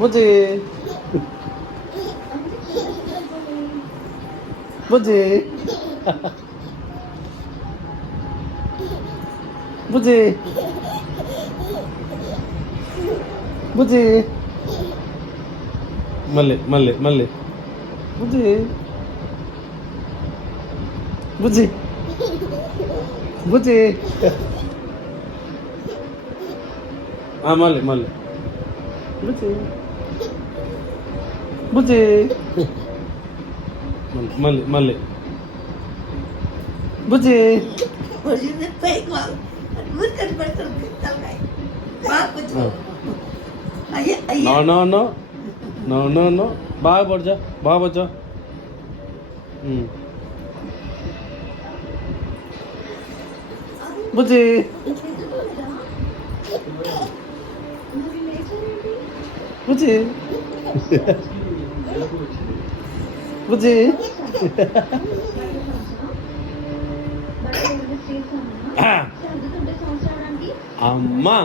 బుజ్జి బుజ్జి బుజ్జి బుజ్జి మళ్ళీ మళ్ళీ మళ్ళీ బుజ్జి బుజ్జి బుజ్జి మళ్ళీ మళ్ళీ బుజ్జి బుజ్జి మళ్ళీ మళ్ళీ బుజ్జి no no no no no no బాగా పడచా బాగా పడచా బుజ్జి బుజ్జి బుజ్జి అమ్మా